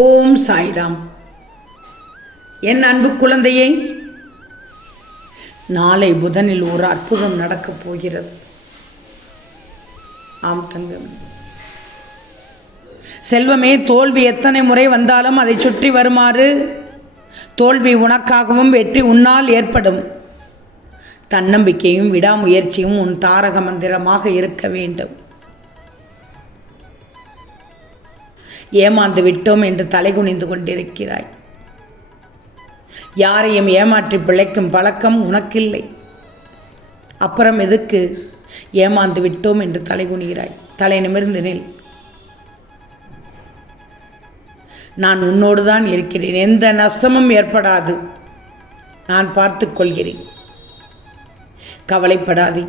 ஓம் சாய்ராம். என் அன்பு குழந்தையே நாளை புதனில் ஒரு அற்புதம் நடக்கப் போகிறது. ஆம் தங்கம். செல்வமே தோல்வி எத்தனை முறை வந்தாலும் அதை சுற்றி வருமாறு தோல்வி உனக்காகவும் வெற்றி உன்னால் ஏற்படும். தன்னம்பிக்கையும் விடாமுயற்சியும் உன் தாரக மந்திரமாக இருக்க வேண்டும். ஏமாந்து விட்டோம் என்று தலைகுனிந்து கொண்டிருக்கிறாய். யாரையும் ஏமாற்றி பிழைக்கும் பழக்கம் உனக்கில்லை. அப்புறம் எதுக்கு ஏமாந்து விட்டோம் என்று தலைகுனிகிறாய்? தலை நிமிர்ந்து நில். நான் உன்னோடு தான் இருக்கிறேன். எந்த நஷ்டமும் ஏற்படாது. நான் பார்த்து கொள்கிறேன். கவலைப்படாதே.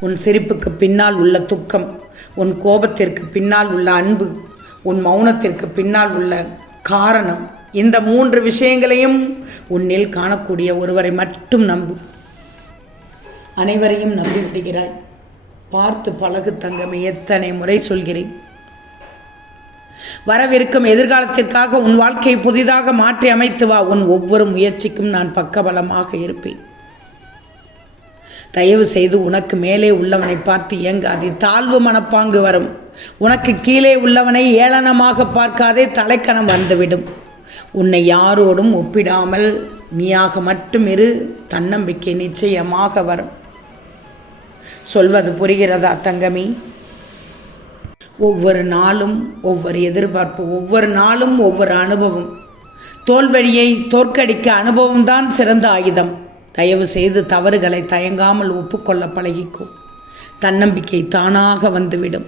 உன் சிரிப்புக்கு பின்னால் உள்ள துக்கம் உன் கோபத்திற்கு பின்னால் உள்ள அன்பு உன் மௌனத்திற்கு பின்னால் உள்ள காரணம். இந்த மூன்று விஷயங்களையும் உன்னில் காணக்கூடிய ஒருவரை மட்டும் நம்பு. அனைவரையும் நம்பி விடுகிறாய் பார்த்து பழகு தங்கமே எத்தனை முறை சொல்கிறேன். வரவிருக்கும் எதிர்காலத்திற்காக உன் வாழ்க்கையை புதிதாக மாற்றி அமைத்து வா. உன் ஒவ்வொரு முயற்சிக்கும் நான் பக்கபலமாக இருப்பேன். தயவு செய்து உனக்கு மேலே உள்ளவனை பார்த்து இயங்காதே தாழ்வு மனப்பாங்கு வரும். உனக்கு கீழே உள்ளவனை ஏளனமாக பார்க்காதே தலைக்கணம் வந்துவிடும். உன்னை யாரோடும் ஒப்பிடாமல் நீயாக மட்டும் இரு. தன்னம்பிக்கை நிச்சயமாக வரும். சொல்வது புரிகிறதா தங்கமி? ஒவ்வொரு நாளும் ஒவ்வொரு எதிர்பார்ப்பு ஒவ்வொரு நாளும் ஒவ்வொரு அனுபவம். தோல்வழியை தோற்கடிக்க அனுபவம்தான் சிறந்த ஆயுதம். தயவு செய்து தவறுகளை தயங்காமல் ஒப்புக்கொள்ள பழகிக்கோ. தன்னம்பிக்கை தானாக வந்துவிடும்.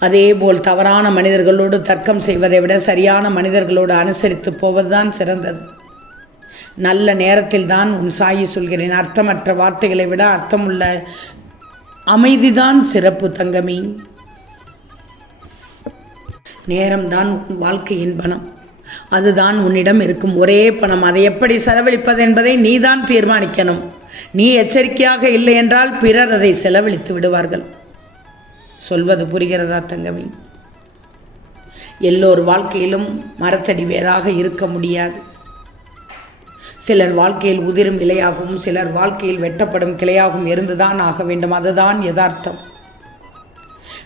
அதேபோல் தவறான மனிதர்களோடு தர்க்கம் செய்வதை விட சரியான மனிதர்களோடு அனுசரித்து போவதுதான் சிறந்தது. நல்ல நேரத்தில் தான் உன் சாயி சொல்கிறேன். அர்த்தமற்ற வார்த்தைகளை விட அர்த்தமுள்ள அமைதிதான் சிறப்பு தங்கமி. நேரம்தான் உன் வாழ்க்கையின் பணம். அதுதான் உன்னிடம் இருக்கும் ஒரே பணம். அதை எப்படி செலவழிப்பது என்பதை நீதான் தீர்மானிக்கணும். நீ எச்சரிக்கையாக இல்லை என்றால் பிறர் அதை செலவழித்து விடுவார்கள். சொல்வது புரிகிறதா தங்கமி? எல்லோர் வாழ்க்கையிலும் மரத்தடி வேறாக இருக்க முடியாது. சிலர் வாழ்க்கையில் உதிரும் இலையாகவும் சிலர் வாழ்க்கையில் வெட்டப்படும் கிளையாகவும் இருந்துதான் ஆக வேண்டும். அதுதான் யதார்த்தம்.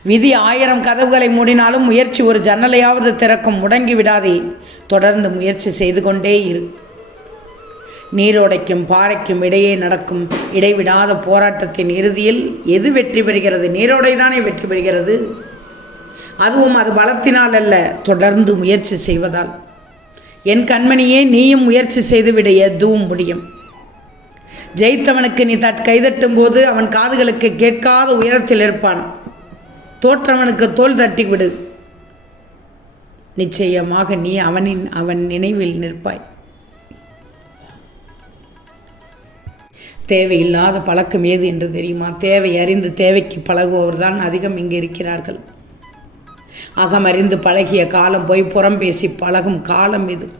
விதி ஆயிரம் கதவுகளை மூடினாலும் முயற்சி ஒரு ஜன்னலையாவது திறக்கும் முடங்கி விடாதே. தொடர்ந்து முயற்சி செய்து கொண்டே இரு. நீரோடைக்கும் பாறைக்கும் இடையே நடக்கும் இடைவிடாத போராட்டத்தின் இறுதியில் எது வெற்றி பெறுகிறது? நீரோடை தானே வெற்றி பெறுகிறது? அதுவும் அது பலத்தினால் அல்ல தொடர்ந்து முயற்சி செய்வதால். என் கண்மணியே நீயும் முயற்சி செய்துவிட எதுவும் முடியும். ஜெயித்தவனுக்கு நீ தட் கைதட்டும் போது அவன் காதுகளுக்கு கேட்காத உயரத்தில் இருப்பான். தோற்றவனுக்கு தோல் தட்டி விடு. நிச்சயமாக நீ அவனின் அவன் நினைவில் நிற்பாய். தேவையில்லாத பழக்கம் ஏது என்று தெரியுமா? தேவை அறிந்து தேவைக்கு பழகுவவர் தான் அதிகம் இங்கு இருக்கிறார்கள். அகமறிந்து பழகிய காலம் போய் புறம் பேசி பழகும் காலம் இது.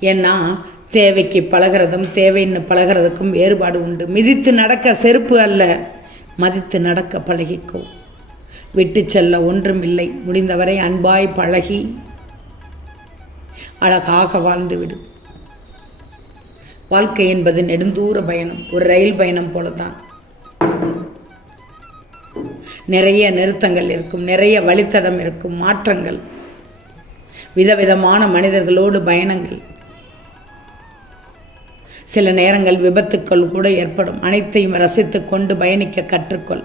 ஏன்னா தேவைக்கு பழகிறதும் தேவைன்னு பழகிறதுக்கும் வேறுபாடு உண்டு. மிதித்து நடக்க செருப்பு அல்ல மதித்து நடக்க பழகிக்கோ. விட்டு செல்ல ஒன்றும் இல்லை முடிந்தவரை அன்பாய் பழகி அழகாக வாழ்ந்துவிடு வாழ்க்கை என்பது நெடுந்தூர பயணம். ஒரு ரயில் பயணம் போலத்தான். நிறைய நிறுத்தங்கள் இருக்கும். நிறைய வழித்தடம் இருக்கும். மாற்றங்கள். விதவிதமான மனிதர்களோடு பயணங்கள். சில நேரங்கள் விபத்துக்கள் கூட ஏற்படும். அனைத்தையும் ரசித்து கொண்டு பயணிக்க கற்றுக்கொள்.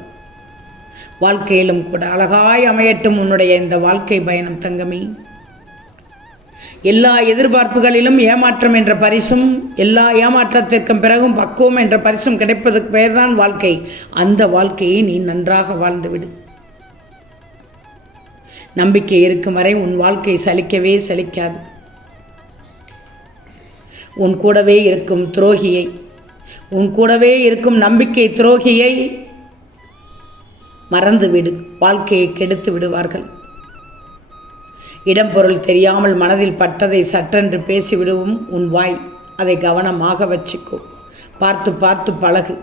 வாழ்க்கையிலும் கூட அழகாய் அமையட்டும் உன்னுடைய இந்த வாழ்க்கை பயணம் தங்கமி. எல்லா எதிர்பார்ப்புகளிலும் ஏமாற்றம் என்ற பரிசும் எல்லா ஏமாற்றத்திற்கும் பிறகும் பக்குவம் என்ற பரிசும் கிடைப்பதற்கு பெயர்தான் வாழ்க்கை. அந்த வாழ்க்கையை நீ நன்றாக வாழ்ந்துவிடு. நம்பிக்கை இருக்கும் வரை உன் வாழ்க்கை சலிக்கவே சலிக்காது. உன் கூடவே இருக்கும் துரோகியை உன் கூடவே இருக்கும் நம்பிக்கை துரோகியை மறந்துவிடு வாழ்க்கையை கெடுத்து விடுவார்கள். இடம் பொருள் தெரியாமல் மனதில் பட்டதை சற்றென்று பேசிவிடுவும் உன் வாய். அதை கவனமாக வச்சுக்கோ. பார்த்து பார்த்து பழகு.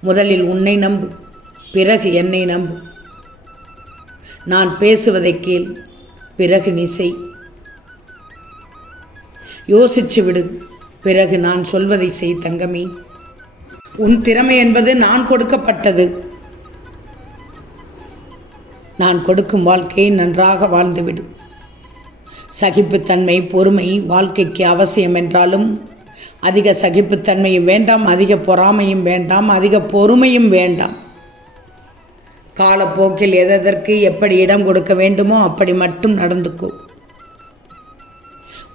முதலில் உன்னை நம்பு பிறகு என்னை நம்பு. நான் பேசுவதை கேள் பிறகு நீ செய். யோசிச்சு விடு பிறகு நான் சொல்வதை செய் தங்கமே. உன் திறமை என்பது நான் கொடுக்கப்பட்டது. நான் கொடுக்கும் வாழ்க்கையை நன்றாக வாழ்ந்துவிடும் சகிப்புத்தன்மை பொறுமை வாழ்க்கைக்கு அவசியம் என்றாலும் அதிக சகிப்புத்தன்மையும் வேண்டாம் அதிக பொறாமையும் வேண்டாம் அதிக பொறுமையும் வேண்டாம். காலப்போக்கில் எதற்கு எப்படி இடம் கொடுக்க வேண்டுமோ அப்படி மட்டும் நடந்துக்கோ.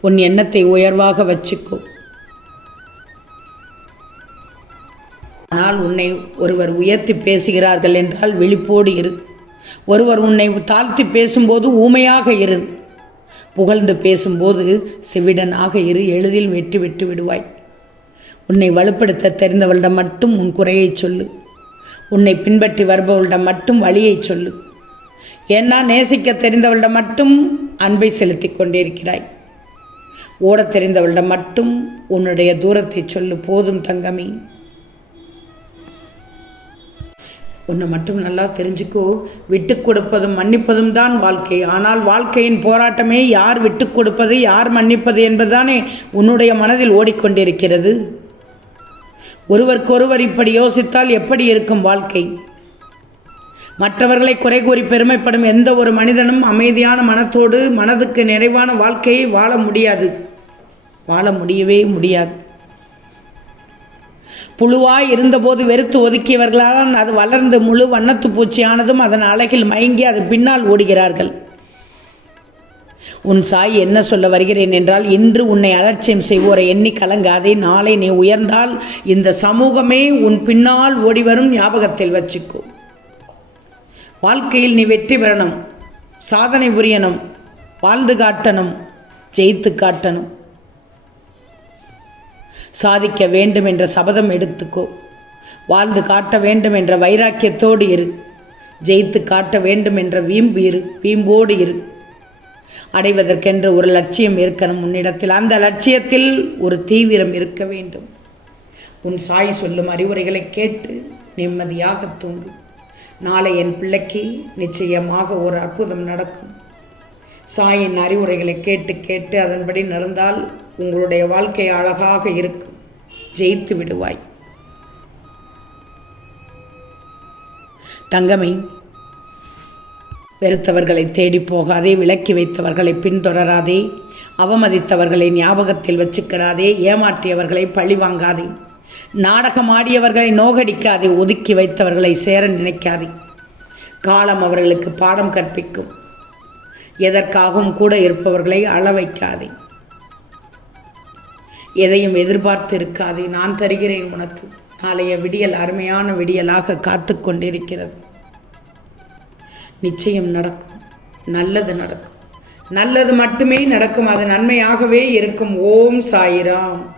உன் எண்ணத்தை உயர்வாக வச்சுக்கோ. ஆனால் உன்னை ஒருவர் உயர்த்தி பேசுகிறார்கள் என்றால் விழிப்போடு இரு. ஒருவர் உன்னை தாழ்த்தி பேசும்போது ஊமையாக இரு. புகழ்ந்து பேசும்போது செவிடனாக இரு. எளிதில் வெற்றி விட்டு விடுவாய். உன்னை வலுப்படுத்த தெரிந்தவளிடம் மட்டும் உன் குறையை சொல்லு. உன்னை பின்பற்றி வருபவளிடம் மட்டும் வழியை சொல்லு. ஏன்னா நேசிக்க தெரிந்தவளிடம் மட்டும் அன்பை செலுத்தி கொண்டிருக்கிறாய். ஓடத் தெரிந்தவளிடம் மட்டும் உன்னுடைய தூரத்தை சொல்லு. போதும் தங்கமே. உன்னை மட்டும் நல்லா தெரிஞ்சுக்கோ. விட்டு கொடுப்பதும் மன்னிப்பதும் தான் வாழ்க்கை. ஆனால் வாழ்க்கையின் போராட்டமே யார் விட்டு கொடுப்பது யார் மன்னிப்பது என்பதுதானே உன்னுடைய மனதில் ஓடிக்கொண்டிருக்கிறது. ஒருவருக்கொருவர் இப்படி யோசித்தால் எப்படி இருக்கும் வாழ்க்கை? மற்றவர்களை குறை கூறி பெருமைப்படும் எந்த ஒரு மனிதனும் அமைதியான மனத்தோடு மனதுக்கு நிறைவான வாழ்க்கையை வாழ முடியாது. வாழ முடியவே முடியாது. புழுவாய் இருந்தபோது வெறுத்து ஒதுக்கியவர்களால் அது வளர்ந்து முழு வண்ணத்து பூச்சியானதும் அதன் அழகில் மயங்கி அதன் பின்னால் ஓடுகிறார்கள். உன் சாய் என்ன சொல்ல வருகிறேன் என்றால் இன்று உன்னை அலட்சியம் செய்வோரை எண்ணி கலங்காதே நாளை நீ உயர்ந்தால் இந்த சமூகமே உன் பின்னால் ஓடிவரும் ஞாபகத்தில் வச்சுக்கோ. வாழ்க்கையில் நீ வெற்றி பெறணும் சாதனை புரியணும் வாழ்ந்து காட்டணும் ஜெயித்து காட்டணும். சாதிக்க வேண்டும் என்ற சபதம் எடுத்துக்கோ. வாழ்ந்து காட்ட வேண்டும் என்ற வைராக்கியத்தோடு இரு. ஜெயித்து காட்ட வேண்டும் என்ற வீம்பு இரு. வீம்போடு இரு. அடைவதற்கென்று ஒரு லட்சியம் இருக்கணும். உன்னிடத்தில் அந்த லட்சியத்தில் ஒரு தீவிரம் இருக்க வேண்டும். உன் சாய் சொல்லும் அறிவுரைகளை கேட்டு நிம்மதியாக தூங்கு. நாளை என் பிள்ளைக்கு நிச்சயமாக ஒரு அற்புதம் நடக்கும். சாயின் அறிவுரைகளை கேட்டு கேட்டு அதன்படி நடந்தால் உங்களுடைய வாழ்க்கை அழகாக இருக்கும் ஜெயித்து விடுவாய். தங்கமை வெறுத்தவர்களை தேடி போகாதே விலக்கி வைத்தவர்களை பின்தொடராதே அவமதித்தவர்களை ஞாபகத்தில் வச்சுக்கிடாதே ஏமாற்றியவர்களை பழி வாங்காதே நாடகமாடியவர்களை நோகடிக்காதே ஒதுக்கி வைத்தவர்களை சேர நினைக்காதே. காலம் அவர்களுக்கு பாடம் கற்பிக்கும். எதற்காகவும் கூட இருப்பவர்களை அள வைக்காதே எதையும் எதிர்பார்த்து இருக்காதே நான் தருகிறேன் உனக்கு. நாளைய விடியல் அருமையான விடியலாக காத்து கொண்டிருக்கிறது. நிச்சயம் நடக்கும். நல்லது நடக்கும். நல்லது மட்டுமே நடக்கும். அது நன்மையாகவே இருக்கும். ஓம் சாயிராம்.